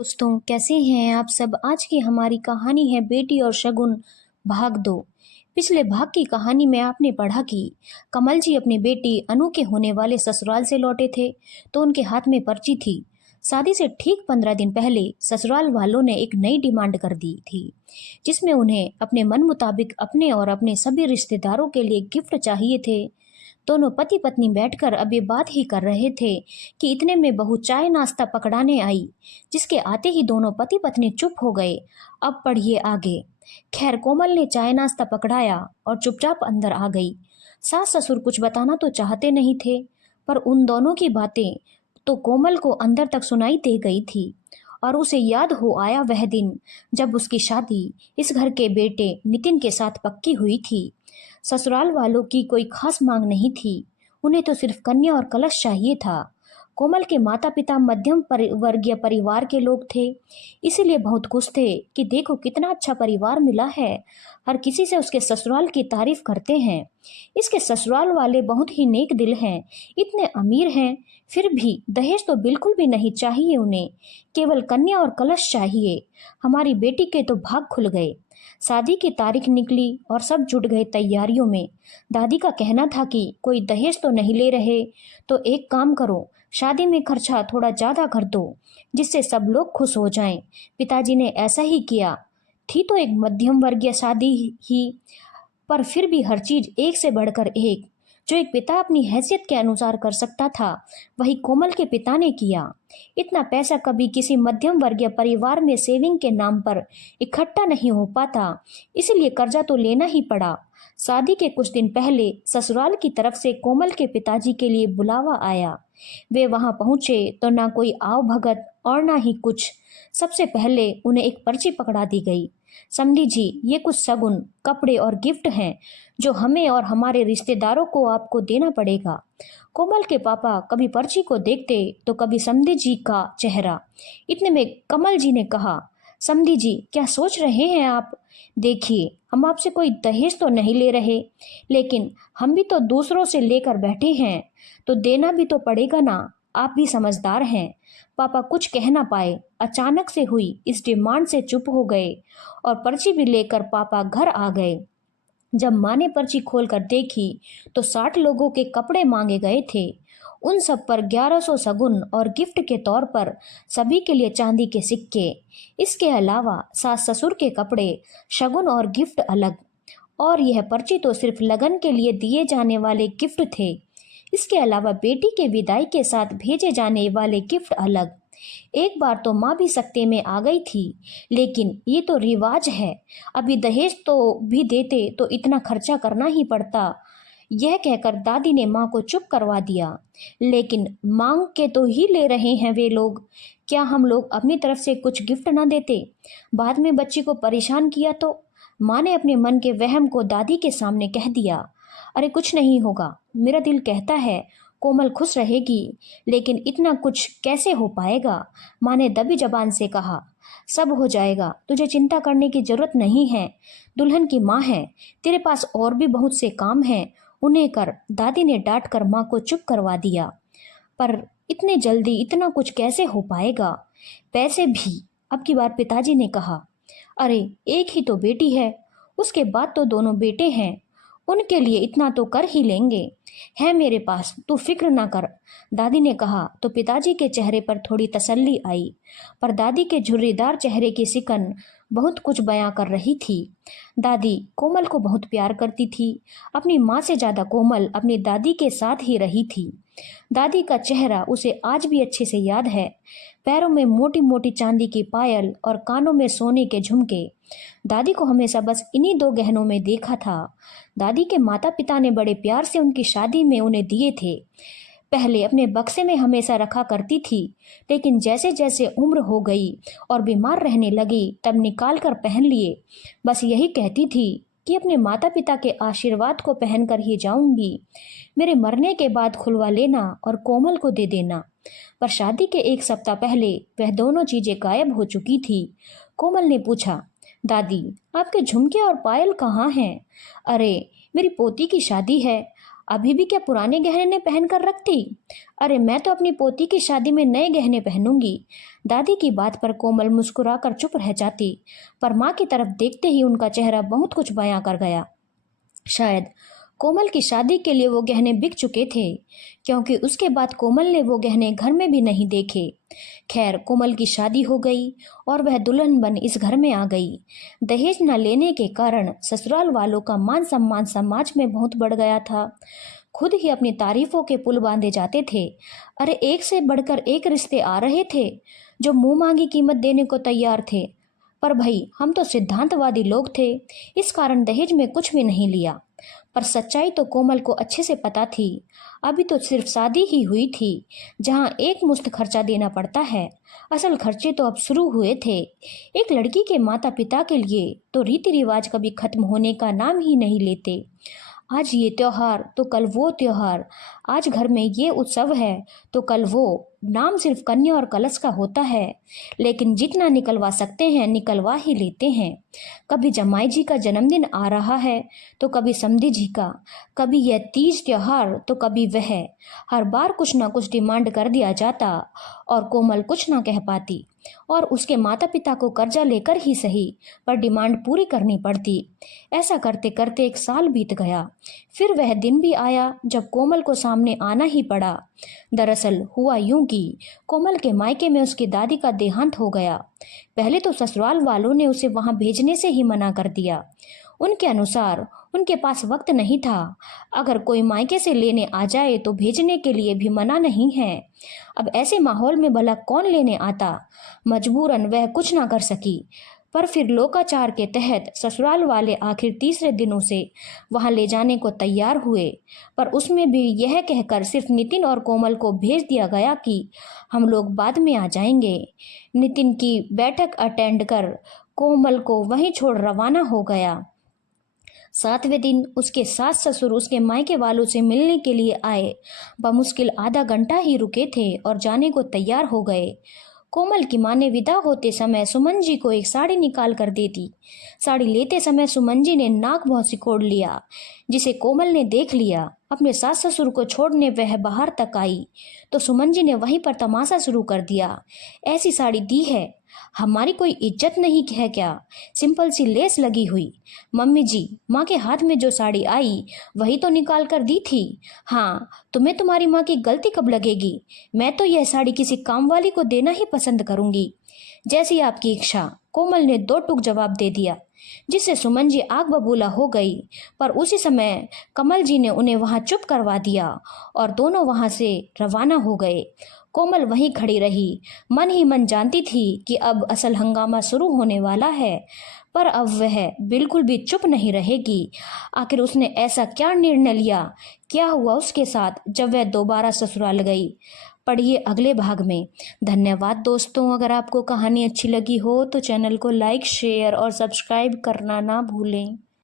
दोस्तों, कैसे हैं आप सब। आज की हमारी कहानी है बेटी और शगुन भाग 2। पिछले भाग की कहानी में आपने पढ़ा कि कमल जी अपनी बेटी अनु के होने वाले ससुराल से लौटे थे तो उनके हाथ में पर्ची थी। शादी से ठीक 15 दिन पहले ससुराल वालों ने एक नई डिमांड कर दी थी, जिसमें उन्हें अपने मन मुताबिक अपने और अपने सभी रिश्तेदारों के लिए गिफ्ट चाहिए थे। दोनों पति पत्नी बैठकर अब ये बात ही कर रहे थे कि इतने में बहू चाय नाश्ता पकड़ाने आई, जिसके आते ही दोनों पति पत्नी चुप हो गए। अब पढ़िए आगे। खैर, कोमल ने चाय नाश्ता पकड़ाया और चुपचाप अंदर आ गई। सास ससुर कुछ बताना तो चाहते नहीं थे, पर उन दोनों की बातें तो कोमल को अंदर तक सुनाई दे गई थी और उसे याद हो आया वह दिन जब उसकी शादी इस घर के बेटे नितिन के साथ पक्की हुई थी। ससुराल वालों की कोई खास मांग नहीं थी, उन्हें तो सिर्फ कन्या और कलश चाहिए था। कोमल के माता पिता मध्यम वर्गीय परिवार के लोग थे, इसीलिए बहुत खुश थे कि देखो कितना अच्छा परिवार मिला है। हर किसी से उसके ससुराल की तारीफ करते हैं। इसके ससुराल वाले बहुत ही नेक दिल हैं, इतने अमीर हैं, फिर भी दहेज तो बिल्कुल भी नहीं चाहिए उन्हें, केवल कन्या और कलश चाहिए। हमारी बेटी के तो भाग खुल गए। शादी की तारीख निकली और सब जुट गए तैयारियों में। दादी का कहना था कि कोई दहेज तो नहीं ले रहे, तो एक काम करो, शादी में खर्चा थोड़ा ज्यादा कर दो, जिससे सब लोग खुश हो जाएं। पिताजी ने ऐसा ही किया। थी तो एक मध्यम वर्गीय शादी ही, पर फिर भी हर चीज एक से बढ़कर एक। जो एक पिता अपनी हैसियत के अनुसार कर सकता था, वही कोमल के पिता ने किया। इतना पैसा कभी किसी मध्यम वर्गीय परिवार में सेविंग के नाम पर इकट्ठा नहीं हो पाता, इसलिए कर्जा तो लेना ही पड़ा। शादी के कुछ दिन पहले ससुराल की तरफ से कोमल के पिताजी के लिए बुलावा आया। वे वहां पहुंचे तो ना कोई आव भगत और ना ही कुछ। सबसे पहले उन्हें एक पर्ची पकड़ा दी गई। समधी जी, ये कुछ शगुन, कपड़े और गिफ्ट हैं जो हमें और हमारे रिश्तेदारों को आपको देना पड़ेगा। कोमल के पापा कभी पर्ची को देखते तो कभी समधी जी का चेहरा। इतने में कमल जी ने कहा, समधी जी, क्या सोच रहे हैं आप। देखिए, हम आपसे कोई दहेज तो नहीं ले रहे, लेकिन हम भी तो दूसरों से लेकर बैठे हैं, तो देना भी तो पड़ेगा ना। आप भी समझदार हैं। पापा कुछ कह ना पाए। अचानक से हुई इस डिमांड से चुप हो गए और पर्ची भी लेकर पापा घर आ गए। जब माँ ने पर्ची खोलकर देखी तो 60 लोगों के कपड़े मांगे गए थे। उन सब पर 1100 शगुन और गिफ्ट के तौर पर सभी के लिए चांदी के सिक्के। इसके अलावा सास ससुर के कपड़े, शगुन और गिफ्ट अलग। और यह पर्ची तो सिर्फ लगन के लिए दिए जाने वाले गिफ्ट थे। इसके अलावा बेटी के विदाई के साथ भेजे जाने वाले गिफ्ट अलग। एक बार तो माँ भी सकते में आ गई थी, लेकिन ये तो रिवाज है, अभी दहेज तो भी देते तो इतना खर्चा करना ही पड़ता। यह कहकर दादी ने माँ को चुप करवा दिया। लेकिन मांग के तो ही ले रहे हैं वे लोग, क्या हम लोग अपनी तरफ से कुछ गिफ्ट ना देते। बाद में बच्ची को परेशान किया तो। माँ ने अपने मन के वहम को दादी के सामने कह दिया। अरे कुछ नहीं होगा, मेरा दिल कहता है कोमल खुश रहेगी, लेकिन इतना कुछ कैसे हो पाएगा। माँ ने दबी जबान से कहा, सब हो जाएगा, तुझे चिंता करने की जरूरत नहीं है। दुल्हन की माँ है, तेरे पास और भी बहुत से काम हैं, उन्हें कर। दादी ने डांट कर माँ को चुप करवा दिया। पर इतने जल्दी इतना कुछ कैसे हो पाएगा। पैसे भी। अब की बार पिताजी ने कहा, अरे एक ही तो बेटी है, उसके बाद तो दोनों बेटे हैं, उनके लिए इतना तो कर ही लेंगे। है मेरे पास, तू फिक्र ना कर। दादी ने कहा तो पिताजी के चेहरे पर थोड़ी तसल्ली आई, पर दादी के झुर्रीदार चेहरे की सिकन बहुत कुछ बयां कर रही थी। दादी कोमल को बहुत प्यार करती थी। अपनी माँ से ज्यादा कोमल अपनी दादी के साथ ही रही थी। दादी का चेहरा उसे आज भी अच्छे से याद है। पैरों में मोटी मोटी चांदी की पायल और कानों में सोने के झुमके। दादी को हमेशा बस इन्हीं दो गहनों में देखा था। दादी के माता पिता ने बड़े प्यार से उनकी शादी में उन्हें दिए थे। पहले अपने बक्से में हमेशा रखा करती थी, लेकिन जैसे जैसे उम्र हो गई और बीमार रहने लगी तब निकाल कर पहन लिए। बस यही कहती थी कि अपने माता पिता के आशीर्वाद को पहनकर ही जाऊंगी। मेरे मरने के बाद खुलवा लेना और कोमल को दे देना। पर शादी के एक सप्ताह पहले वह दोनों चीजें गायब हो चुकी थी। कोमल ने पूछा, दादी आपके झुमके और पायल कहाँ हैं। अरे मेरी पोती की शादी है, अभी भी क्या पुराने गहने पहन कर रखती? अरे मैं तो अपनी पोती की शादी में नए गहने पहनूंगी। दादी की बात पर कोमल मुस्कुराकर चुप रह जाती, पर माँ की तरफ देखते ही उनका चेहरा बहुत कुछ बयां कर गया। शायद कोमल की शादी के लिए वो गहने बिक चुके थे, क्योंकि उसके बाद कोमल ने वो गहने घर में भी नहीं देखे। खैर, कोमल की शादी हो गई और वह दुल्हन बन इस घर में आ गई। दहेज न लेने के कारण ससुराल वालों का मान सम्मान समाज में बहुत बढ़ गया था। खुद ही अपनी तारीफों के पुल बांधे जाते थे। अरे एक से बढ़कर एक रिश्ते आ रहे थे जो मुंह मांगी कीमत देने को तैयार थे। पर भाई, हम तो सिद्धांतवादी लोग थे, इस कारण दहेज में कुछ भी नहीं लिया। पर सच्चाई तो कोमल को अच्छे से पता थी। अभी तो सिर्फ शादी ही हुई थी, जहां एक मुश्त खर्चा देना पड़ता है। असल खर्चे तो अब शुरू हुए थे। एक लड़की के माता पिता के लिए तो रीति रिवाज कभी खत्म होने का नाम ही नहीं लेते। आज ये त्योहार तो कल वो त्योहार, आज घर में ये उत्सव है तो कल वो। नाम सिर्फ कन्या और कलश का होता है, लेकिन जितना निकलवा सकते हैं निकलवा ही लेते हैं। कभी जमाई जी का जन्मदिन आ रहा है तो कभी समधी जी का, कभी यह तीज त्योहार तो कभी वह। हर बार कुछ ना कुछ डिमांड कर दिया जाता और कोमल कुछ ना कह पाती, और उसके माता पिता को कर्जा लेकर ही सही पर डिमांड पूरी करनी पड़ती। ऐसा करते करते एक साल बीत गया। फिर वह दिन भी आया जब कोमल को सामने आना ही पड़ा। दरअसल हुआ यूं कि कोमल के मायके में उसकी दादी का देहांत हो गया। पहले तो ससुराल वालों ने उसे वहां भेजने से ही मना कर दिया। उनके अनुसार उनके पास वक्त नहीं था। अगर कोई मायके से लेने आ जाए तो भेजने के लिए भी मना नहीं है। अब ऐसे माहौल में भला कौन लेने आता? मजबूरन वह कुछ ना कर सकी। पर फिर लोकाचार के तहत ससुराल वाले आखिर तीसरे दिनों से वहां ले जाने को तैयार हुए, पर उसमें भी यह कहकर सिर्फ नितिन और कोमल को भेज दिया गया कि हम लोग बाद में आ जाएंगे। नितिन की बैठक अटेंड कर कोमल को वहीं छोड़ रवाना हो गया। 7वें दिन उसके सास ससुर उसके मायके वालों से मिलने के लिए आए। बमुश्किल आधा घंटा ही रुके थे और जाने को तैयार हो गए। कोमल की माँ ने विदा होते समय सुमन जी को एक साड़ी निकाल कर दे दी। साड़ी लेते समय सुमन जी ने नाक बहुत सिकोड़ लिया, जिसे कोमल ने देख लिया। अपने सास ससुर को छोड़ने वह बाहर तक आई तो सुमन जी ने वहीं पर तमाशा शुरू कर दिया। ऐसी साड़ी दी है, हमारी कोई इज्जत नहीं है क्या? सिंपल सी लेस लगी हुई। मम्मी जी, माँ के हाथ में जो साड़ी आई वही तो निकाल कर दी थी। हाँ, तुम्हें तुम्हारी माँ की गलती कब लगेगी? मैं तो यह साड़ी किसी काम वाली को देना ही पसंद करूंगी। जैसी आपकी इच्छा, कोमल ने दो टूक जवाब दे दिया, जिससे सुमन जी आग बबूला हो गई। पर उसी समय कमल जी ने उन्हें वहां चुप करवा दिया और दोनों वहां से रवाना हो गए। कोमल वहीं खड़ी रही, मन ही मन जानती थी कि अब असल हंगामा शुरू होने वाला है। पर अब वह बिल्कुल भी चुप नहीं रहेगी। आखिर उसने ऐसा क्या निर्णय लिया? क्या हुआ उसके साथ जब वह दोबारा ससुराल गई? पढ़िए अगले भाग में। धन्यवाद दोस्तों। अगर आपको कहानी अच्छी लगी हो तो चैनल को लाइक, शेयर और सब्सक्राइब करना ना भूलें।